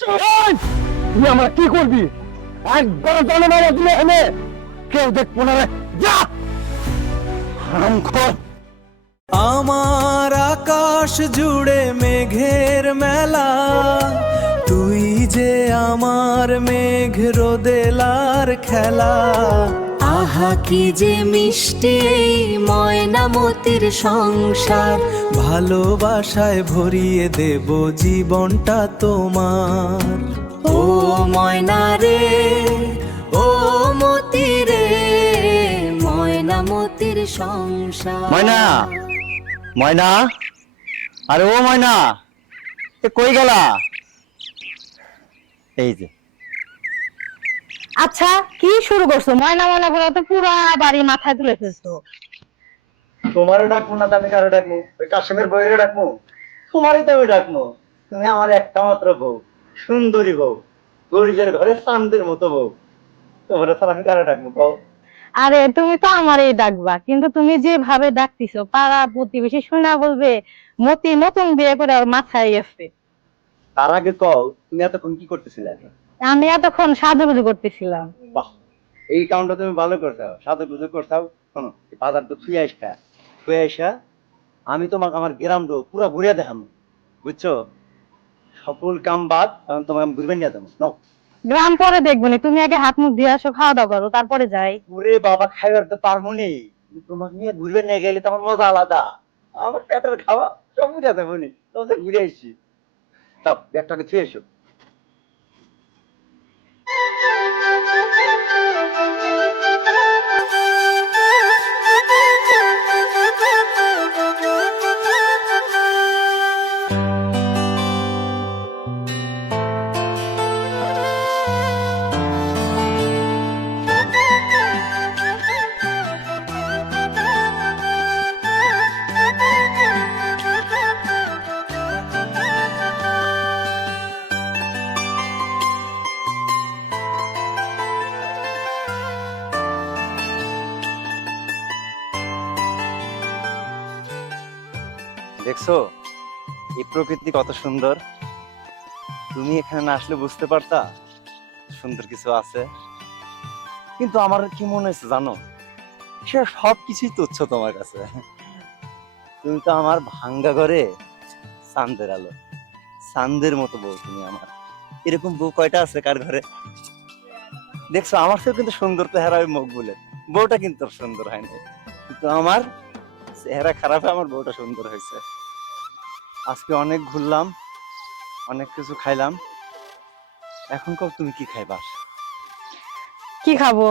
এই, তুই আমার কি করবি? একবার জানে মারা দিলে এনে কেউ দেখবো না রে। যা হারামখোর। আমার আকাশ জুড়ে মেঘের মেলা, তুই যে আমার মেঘ রোদেলার খেলা। আহা কি যে মিষ্টি এই ময়নামতির সংসার, ভালোবাসায় ভরিয়ে দেব জীবনটা তোমার। ও ময়না রে, ও মতি রে, ময়নামতির সংসার। ময়না, ময়না, আরে ও ময়না, এ কই গেলা? এই যে আচ্ছা, কি শুরু করছো? ময়না ময়না করে তো পুরা বাড়ি মাথায় তুলে ফেলছো। তোমারও ডাকবো না, আমি কারো ডাকবো? ওই কাশ্মীর বইরে ডাকবো? তোমারই তো আমি ডাকবো। তুমি আমার একটা মাত্র বউ, সুন্দরী বউ, গরিবের ঘরে চাঁদের মতো বউ। তোমার ছাড়া আমি কারো ডাকবো কও? আরে তুমি তো আমারই ডাকবা, কিন্তু তুমি যেভাবে ডাকতিছো পাড়া প্রতিবেশী শুনে বলবে মতি নতুন বিয়ে করে ওর মাথায় গেছে। তার আগে কও, তুমি এতক্ষণ কি করতেছিলে? আমি এতক্ষণ সাজুগুজু করতেছিলাম। বাহ, এই কামটা তুমি ভালো করছো, সাথে পুজো করছাও। শোনো, এই বাজার তো ছুঁয়ে আসা আমি তোমাকে আমার গ্রামটা পুরা ঘুরিয়ে দেখাম, বুঝছো? সকল কাম বাদ কারণ তোমাকে আমি ঘুরবেন নিয়ে যাবো নাও। গ্রাম পরে দেখবো নি, তুমি আগে হাত মুখ দিয়ে আসো, খাওয়া দাওয়া করো, তারপরে যাই। ওরে বাবা, খাইবার তো পারবো নি, কিন্তু তোমাকে নিয়ে ঘুরবেন নিয়ে গেলে তো আমার মজা আলাদা। আমার পেটের খাওয়া সব বুঝে যাবো নি, তোমাকে ঘুরে আসছি। তাও ব্যাগটাকে ছুঁয়ে এসো। দেখছো এই প্রকৃতি কত সুন্দর? তুমি এখানে না আসলে বুঝতে পারতা সুন্দর কিছু আছে। কিন্তু আমার কি মনে হচ্ছে জানো, সে সবকিছুই তুচ্ছ তোমার কাছে। তুমি তো আমার ভাঙ্গা ঘরে চাঁদের আলো, চাঁদের মতো বউ তুমি আমার। এরকম বউ কয়টা আছে কার ঘরে? দেখছো আমার চেয়ে কিন্তু সুন্দর চেহারা ওই মুখ বলে বউটা কিন্তু আর সুন্দর হয়নি, কিন্তু আমার চেহারা খারাপ, আমার বউটা সুন্দর হয়েছে। আজকে অনেক ঘুরলাম, অনেক কিছু খাইলাম। এখন কব তুমি কি খাইবা? কি খাবো?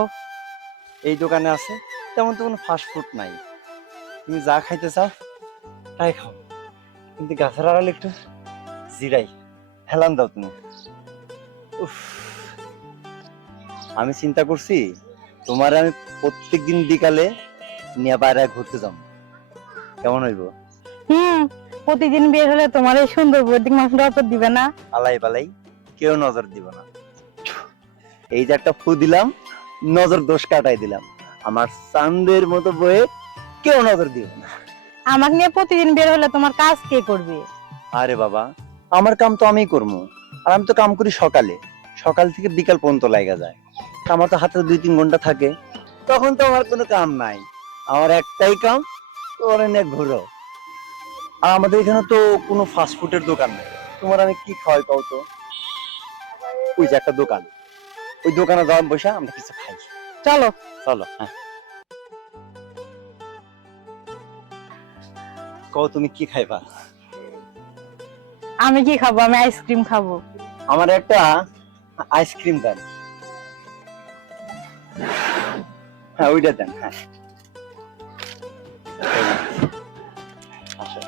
এই দোকানে আছে, তেমন তো কোনো ফাস্ট ফুড নাই, তুমি যা খাইতে চাও তাই খাও, কিন্তু গাছের আড়ালে একটু জিরাই হেলান দাও তুমি। উফ, আমি চিন্তা করছি তোমার আমি প্রত্যেকদিন বিকালে নিয়ে বাইরে ঘুরতে যাবো, কেমন হইব? হুম, প্রতিদিন বের হলে তোমার এই সুন্দর বৈদিক মানুষটা অত দিবে না। আলাই বালাই কেউ নজর দিব না। এই যে একটা ফু দিলাম, নজর দোষ কাটাই দিলাম, আমার চাঁদের মতো বয়ে কেউ নজর দিবে না। আমাকে নিয়ে প্রতিদিন বের হলে তোমার কাজ কে করবে? আরে বাবা, আমার কাম তো আমিই করবো, আর আমি তো কাম করি সকালে, সকাল থেকে বিকাল পর্যন্ত লাগা যায়। আমার তো হাতে 2-3 ঘন্টা থাকে, তখন তো আমার কোনো কাম নাই, আমার একটাই কাম, তোর নিয়ে ঘুরো। আর আমাদের এখানে তো কোনো ফাস্ট ফুডের দোকান নেই, তোমার আমি কি খাওয়াই পাও তো? ওই যে একটা দোকান, ওই দোকানে যাওয়া বসে আমরা কিছু খাই। চলো। চলো, হ্যাঁ। কও তুমি কি খাইবা? আমি কি খাবো? আমি আইসক্রিম খাবো। আমার একটা আইসক্রিম দেন। হ্যাঁ ওইটা দেন, হ্যাঁ। আসো।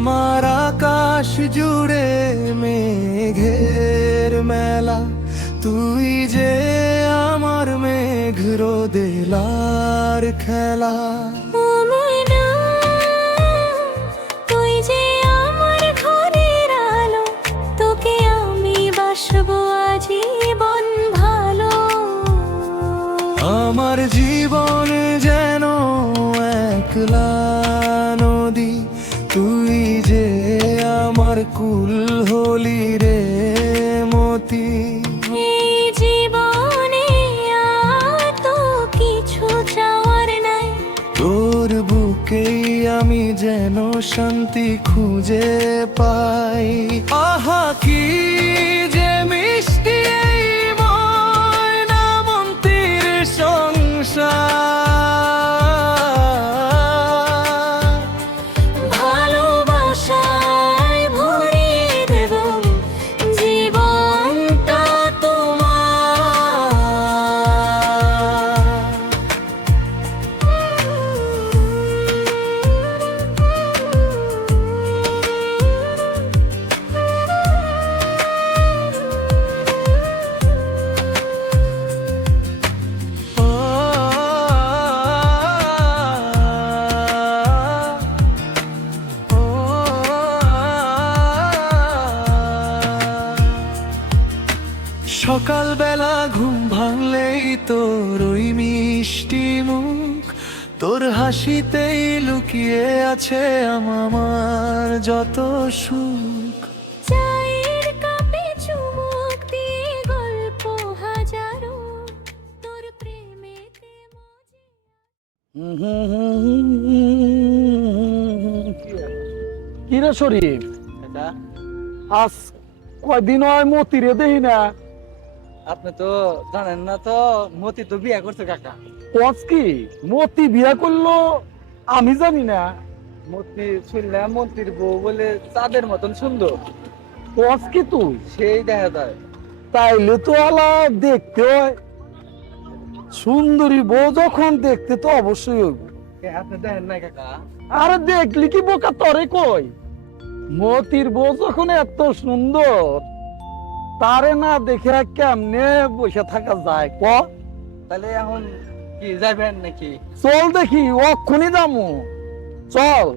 আমার আকাশ জুড়ে মেঘের মেলা, তুই যে আমার মেঘ রোদেলার খেলা। ও ময়না, তুই যে আমার ঘরের আলো, তোকে আমি বাসবো আজীবন ভালো। আমার জীবন যেন একলা নদী, তুই যে আমার কুল হলি রে মতি। এই জীবনে আর তো কিছু চাওয়ার নাই, তোর বুকেই আমি যেন শান্তি খুঁজে পাই। আহা কি যে মিষ্টি এই ময়না মন্দির সংসার। ভালোবাসায় ভরিয়ে দেব জীবনটা সকালবেলা ঘুম ভাঙলেই তোর ওই মিষ্টি মুখ, তোর হাসিতেই লুকিয়ে আছে আমার যত সুখ। চায়ের কাপে চুমুক দিয়ে গল্প হাজারো, তোর প্রেমেতে মজে। কিরে শরীফ, আজ কয়দিন হয় মতিরে দেখি না। আপনি তো জানেন না তো, মতি তো বিয়ে করছে কাকা। কস কি মতি বিয়া করলো আমি জানি না। মতি শুনলাম মন্ত্রীর বউ বলে চাঁদের মতন সুন্দর, কস কি তুই? সেই দেখা যায়। তাইলে তো আলা দেখতে হয়, সুন্দরী বউ যখন দেখতে তো অবশ্যই হইব। আপনি দেখেন নাই কাকা? আরে দেখলি কি বোকা তরে কই, মতির বউ যখন এত সুন্দর তারে না দেখে কেমনে বসে থাকা যায় ক? তাহলে এখন কি যাবেন নাকি? চল দেখি অক্ষুনি দামু, চল।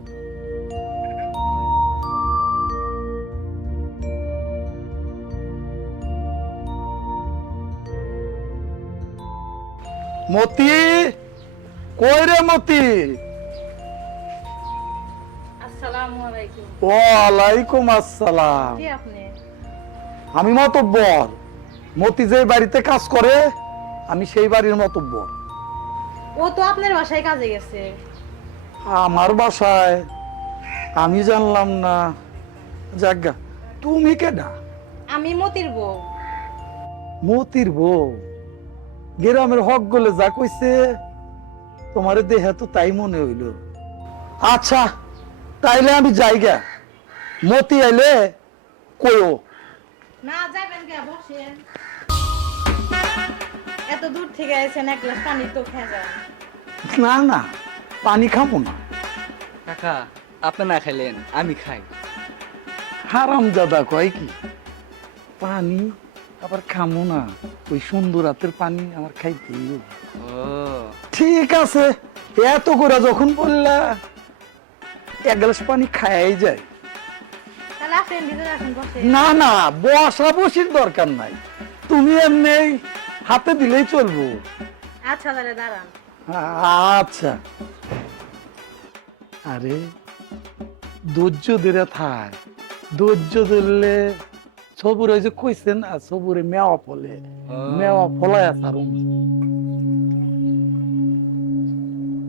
মতি, কই রে মতি? আসসালামু আলাইকুম। ওয়ালাইকুম আসসালাম। জি আপনি? আমি মাতব্বর, মতি যে বাড়িতে কাজ করে আমি সেই বাড়ির মাতব্বর। ও তো আপনার বাসায় কাজে গেছে। আমার বাসায়? আমি জানলাম না। জাগা, তুমি কেডা? আমি মতির বউ। মতির বউ? গ্রামের হক গলে যা কইছে তোমার দেহে তো তাই মনে হইল। আচ্ছা তাইলে আমি যাইগা, মতি আইলে কইও। না যাবেন কে, বসেন। এত দূর থেকে আইছেন, এক গ্লাস পানি তো খেয়ে যান। না না, পানি খাবো না। কাকা আপনি না খাইলেন আমি খাই। হারাম দাদা কয় কি, পানি আবার খামো না? ওই সুন্দর রাতের পানি আমার খাইতেই হবে। ও ঠিক আছে, এত করে যখন বললা এক গ্লাস পানি খাই যায়। তাহলে আসেন, ভিতরে আসেন, বসেন। না না, বসা বসির দরকার নাই, তুমি এমনি হাতে দিলেই চলবো। আচ্ছা তাহলে দাঁড়ান। আচ্ছা। আরে ধৈর্য ধরে থাক, ধৈর্য ধরলে সবুর ওই যে কইছেন না, সবুরে মেওয়া ফলে, মেওয়া ফলায় সারুন।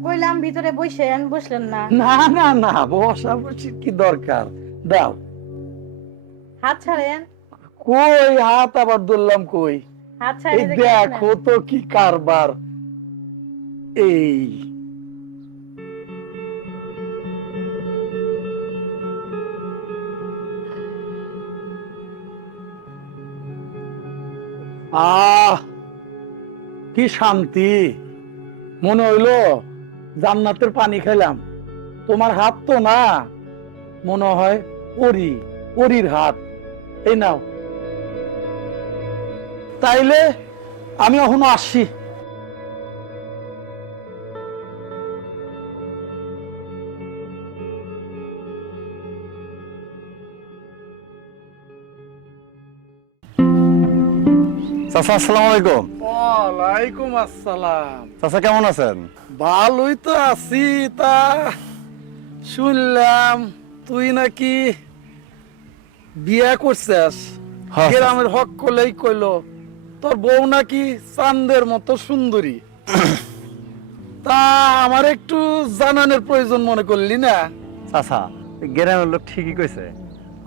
কইলাম ভিতরে বসেন, বসলেন না। না না না, বসা বসির কি দরকার, দাও। হাত ছাড়েন। কই হাত আবার ধরলাম কই? হাত এই ছাড়েন। দেখো তো কি কারবার। এই কি শান্তি, মনে হইলো জান্নাতের পানি খেলাম। তোমার হাত তো না, মনে হয় পরি, পরির হাত। এই নাও। তাইলে আমি এখনো আসি। চাচা আসসালামু আলাইকুম। ওয়ালাইকুম আসসালাম। চাচা কেমন আছেন? ভালোই তো আছি। তা শুনলাম তুই নাকি বিয়ে করছিস। হ্যাঁ, গ্রামের হক কলেই কইলো তোর বউ নাকি চাঁদের মতো সুন্দরী। তা আমার একটু জানানোর প্রয়োজন মনে করলি না? চাচা গ্রামের লোক ঠিকই কইছে,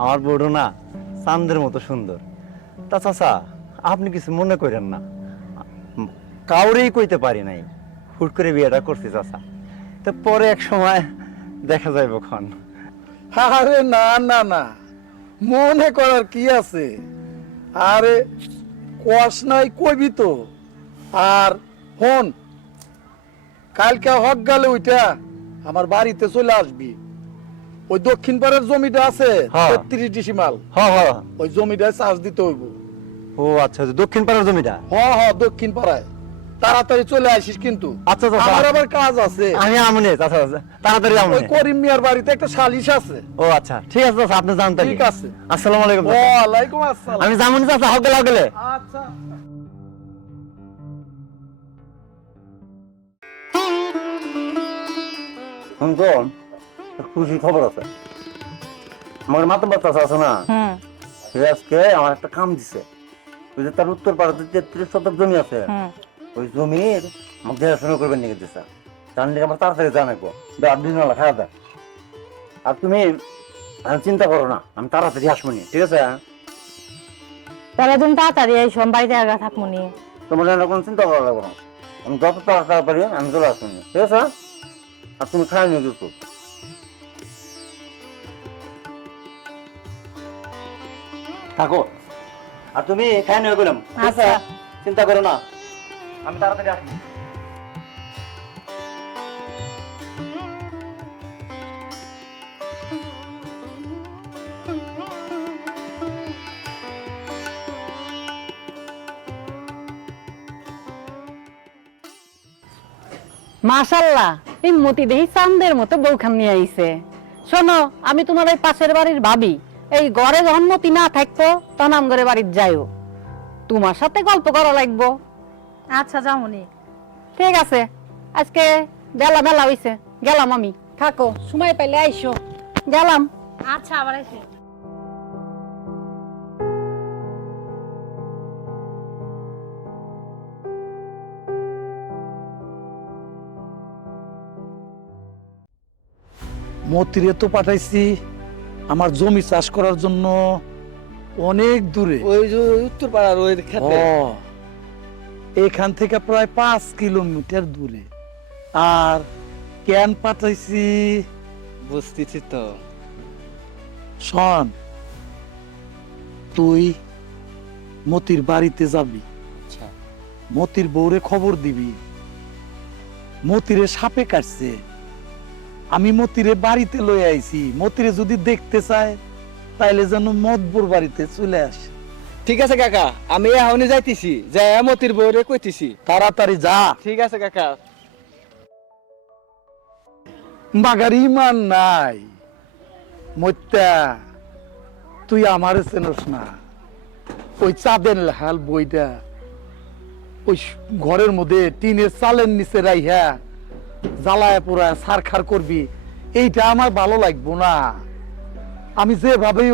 আমার বউটা না চাঁদের মতো সুন্দর। তা চাচা আপনি কিছু মনে করেন না, কাউরেই কইতে পারি নাই, হুট করে বিয়েটা করছি চাচা। তো পরে এক সময় দেখা যাইব খন। আরে না না না, মনে করার কি আছে? আরে কস নাই কইবি তো। আর ফোন কালকে হক গেলে ওইটা আমার বাড়িতে চলে আসবি। ওই দক্ষিণ পাড়ের জমিটা আছে হ্যাঁ। ৩৩ ডিসিমাল, হ্যাঁ হ্যাঁ। ওই জমিটায় চাষ দিতে হইব। ও আচ্ছা, দক্ষিণ পাড়ার জমিটা। দক্ষিণ পাড়ায় তাড়াতাড়ি চলে আসিস কিন্তু। আচ্ছা চাচা, আমার আবার কাজ আছে। আমি আমনে চাচা, তাড়াতাড়ি ওই আমনে। করিম মিয়ার বাড়িতে একটা সালিশ আছে। ও আচ্ছা ঠিক আছে চাচা, আপনি জানতেন। ঠিক আছে। আসসালামু আলাইকুম চাচা। ওয়ালাইকুম আসসালাম। আমি জামুনি চাচা, হক গেলে হক গেলে। আচ্ছা। শুনছেন, খুশি খবর আছে। আমার মাতব্বর চাচা আছে না, হুম সে আজকে আমার একটা কাম দিছে। ওই যে তার উত্তর পাড়াতে ৩৩ শতক জমি আছে, হুম। ওই জমির আমাকে দেখাশোনা করবেন নিয়ে দিছে। তার নিয়ে আমার তাড়াতাড়ি জানাবো, ৮ দিন হলো খাওয়া দেয়। আর তুমি চিন্তা করো না, আমি তাড়াতাড়ি আসবো নি, ঠিক আছে? তাহলে তুমি তাড়াতাড়ি আইসো, আমি বাড়িতে আগা থাকবো নি। তোমার জন্য কোনো চিন্তা করা লাগবে না, আমি যত তাড়াতাড়ি পারি আমি চলে আসবো নি, ঠিক আছে? আর তুমি খাই নিয়ে দিচ্ছ। থাকো, আর তুমি খাই নিয়ে গেলাম, ঠিক আছে? আচ্ছা। চিন্তা করো না, আমি তাড়াতাড়ি আসবো। মাশাল্লাহ, এই মতি দেহি চাঁদের মতো বউখান নিয়ে আইছে। শোনো, আমি তোমার এই পাশের বাড়ির ভাবি। এই ঘরে যখন মতি না থাকতো তখন আমগরে বাড়ির যাইও, তোমার সাথে গল্প করা লাগবো। আচ্ছা যামুনি। ঠিক আছে, আজকে বেলা মেলা হইছে, গেলাম আমি। থাকো, সময় পাইলে আইসো। গেলাম। আচ্ছা আবার আইসো। মতিরে তো পাঠাইছি আমার জমি চাষ করার জন্য অনেক দূরে। ওই যে উত্তর পাড়ার ওই খেতে। এখান থেকে প্রায় ৫ কিলোমিটার দূরে। আর কেন পাঠাইছি বুঝতেছি তো। শোন, তুই মতির বাড়িতে যাবি, আচ্ছা। মতির বউরে খবর দিবি মতিরে সাপে কাটছে। আমি মতিরে বাড়িতে লই আইছি, মতিরে যদি দেখতে চায় তাইলে যেন মতবুর বাড়িতে চলে আসে। ঠিক আছে কাকা, আমি এখনই যাইতেছি, যাই মতির বউরে কইতেছি। তাড়াতাড়ি যা। ঠিক আছে কাকা। মাগার ইমান নাই মত্যা, তুই আমারে চেনস না। ওই চাঁদের হাল বইটা ওই ঘরের মধ্যে টিনের চালের নিচে রাইহা জ্বালায় পোড়া সারখার করবি, এইটা আমার ভালো লাগবো না। আমি যেভাবেই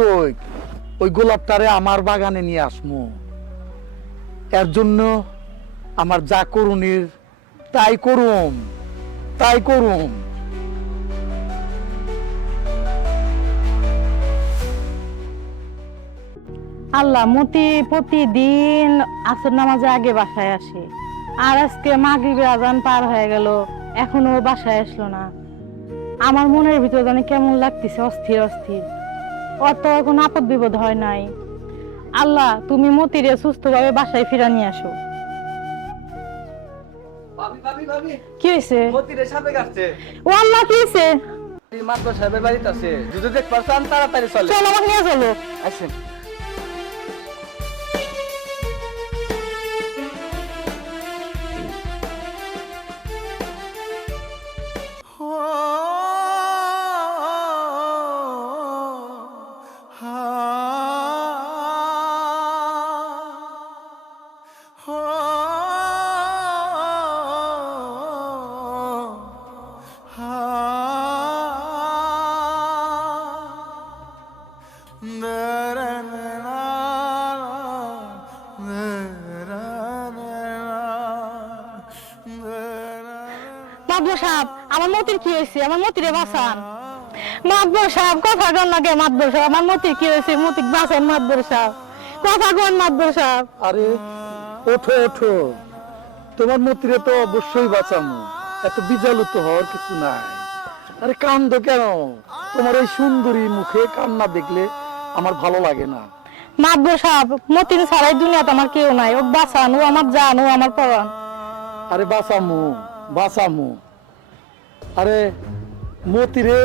ওই গোলাপটারে আমার বাগানে নিয়ে আসমু, এর জন্য আমার যা করুনির তাই করুম, তাই করুম। আল্লাহ, মতি প্রতিদিন আসর নামাজে আগে বাসায় আসে, আর আজকে মাগরিবের আজান পার হয়ে গেল, এখনো বাসায় আসলো না। আমার মনের ভিতর জানি কেমন লাগতেছে, অস্থির অস্থির। ওর তো কোনো আপদ বিপদ হয় নাই। আল্লাহ, তুমি মতিরে সুস্থভাবে বাসায় ফিরা নিয়ে আসো। ভাবি ভাবি ভাবি, কি হয়েছে? মতিরে সাপে কাটছে। ও আল্লাহ, কি হয়েছে? মাতবর সাহেবের বাড়িতে আছে, যদি দেখতে চান তাড়াতাড়ি চলে চলো আমাকে নিয়ে চলো। আসেন। মাতবর সাহেব, আমার মতির কি হয়েছে? আমার মতিরে বাঁচান। মাতবর সাহেব কথা কন না কে? মাতবর সাহেব, আমার মতির কি হয়েছে? মতিক বাঁচান মাতবর সাহেব, কথা কন মাতবর সাহেব। আরে ওঠো ওঠো, তোমার মতিরে তো অবশ্যই বাঁচামো, এত বিজালু তো হওয়ার কিছু নাই। আরে কান্দো কেন? তোমার এই সুন্দরী মুখে কান্না দেখলে আমার ভালো লাগে না। মাতবর সাহেব, মতির ছাড়াই দুনিয়াতে আমার কেউ নাই। ও বাঁচান, ও আমার জান, ও আমার পরাণ। আরে বাঁচামু বাঁচামু, আরে মতিরে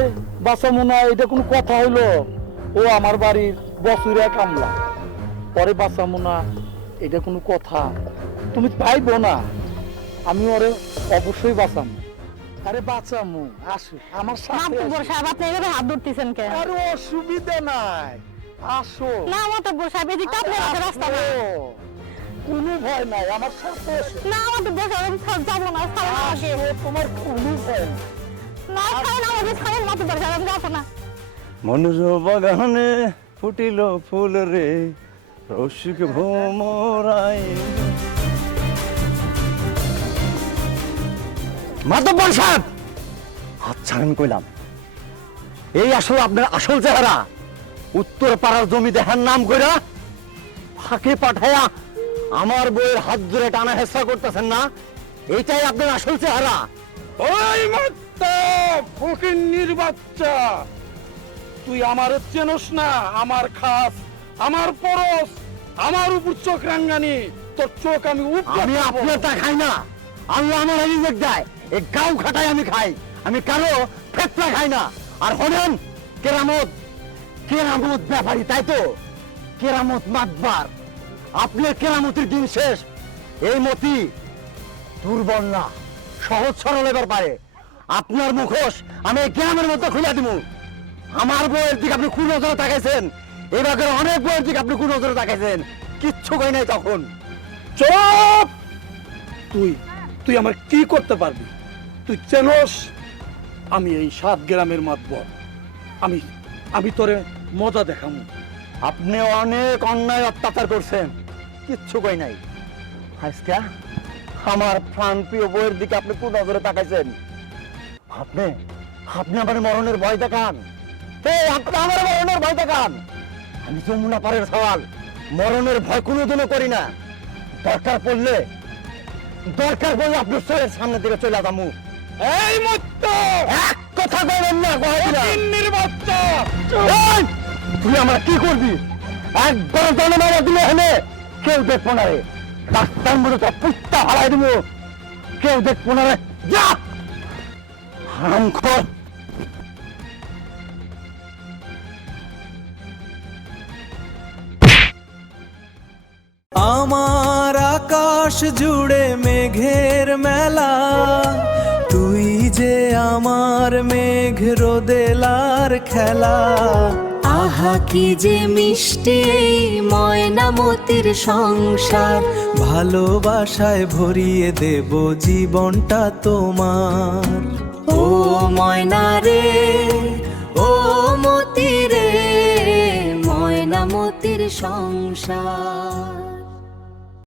বাঁচামু না এটা কোনো কথা হইলো? ও আমার বাড়ির বছরে কামলা, পরে বাঁচামু না এটা কোনো কথা? তুমি পাইবো না, আমি ওরে অবশ্যই বাঁচামু। আরে বাঁচামু, আসো আমার সাথে মাতবর আসো। সাহেব, আপনি এভাবে হাত ধরতেছেন কেন? আরে অসুবিধা নাই, আসো। না মাতবর সাহেব, এদিকে আপনার হাতে রাস্তা না। আসো, কোনো ভয় নাই, আমার সাথে এসো। না মাতবর সাহেব, আমি যাবো না, ছাড়েন আমাকে। আসো, তোমার কোনো ভয় নাই। না ছাড়েন আমাকে, ছাড়েন মাতবর সাহেব, আমি যাবো না। মনুর বাগানে ফুটিল ফুল রে, রসিক ভোমরাই। মাতব্বর সাহেব, হাত ছাড়েন কইলাম। এই আসলে আপনার আসল চেহারা। উত্তর পাড়ার জমি দেখার নাম কইরা ফাঁকে পাঠায়া আমার বইয়ের হাত ধরে টানা হেসা করতেছেন না? এইটাই আপনার আসল চেহারা। ওই মাত্তা ফকিন্নির বাচ্চা, তুই আমার চেনস না? আমার খাস, আমার পরশ, আমার উপর চোখ রাঙ্গানি, তোর চোখ আমি আমি আপনারটা খাই না, আল্লাহ আমার রিজিক দেয়। এই গাও খাটাই আমি খাই, আমি কারো ফেতরা খাই না। আর হলেন কেরামত, কেরামত ব্যাপারী, তাই তো? কেরামত মাতবার, আপনার কেরামতের দিন শেষ। এই মতি দুর্বল না, সহজ সরল এবার পারে। আপনার মুখোশ আমি এই গ্রামের মধ্যে খুলে দিব। আমার বউয়ের দিকে আপনি কোন নজরে তাকাইছেন? এবার অনেক বউয়ের দিকে আপনি কোন নজরে তাকাইছেন? কিচ্ছু কই নাই তখন। চুপ! তুই তুই আমার কি করতে পারবি? তুই চেনস আমি এই 7 গ্রামের মাতবর। আমি আমি তোরে মজা দেখামু। আপনি অনেক অন্যায় অত্যাচার করছেন, কিচ্ছু কই নাই। আজকে আমার প্রাণ প্রিয় বউয়ের দিকে আপনি কোন নজরে তাকাইছেন? আপনি আপনি আমার মরণের ভয় দেখান। আপনি আমার মরণের ভয় দেখান। আমি যমুনা পারের সওয়াল, মরণের ভয় কোনোদিনও করি না। দরকার পড়লে আপনার চোখের সামনে দিকে চলে যাবো। এই মাত্তা এক কথা বলবেন না, ফকিন্নির বাচ্চা! এই, তুই আমার কি করবি? একবার জানে মারা দিলে হলে কেউ দেখবো না রে। রাস্তার মধ্যে তো পুত্তা হারাই দিব, কেউ দেখবো না রে। যা হারামখোর। আমার আকাশ জুড়ে মেঘের মেলা, তুই যে আমার মেঘ রোদেলার খেলা। আহা কি যে মিষ্টি এই ময়নামতির সংসার, ভালোবাসায় ভরিয়ে দেব জীবনটা তোমার। ও ময়না রে, ও মতি রে, ময়নামতির সংসার।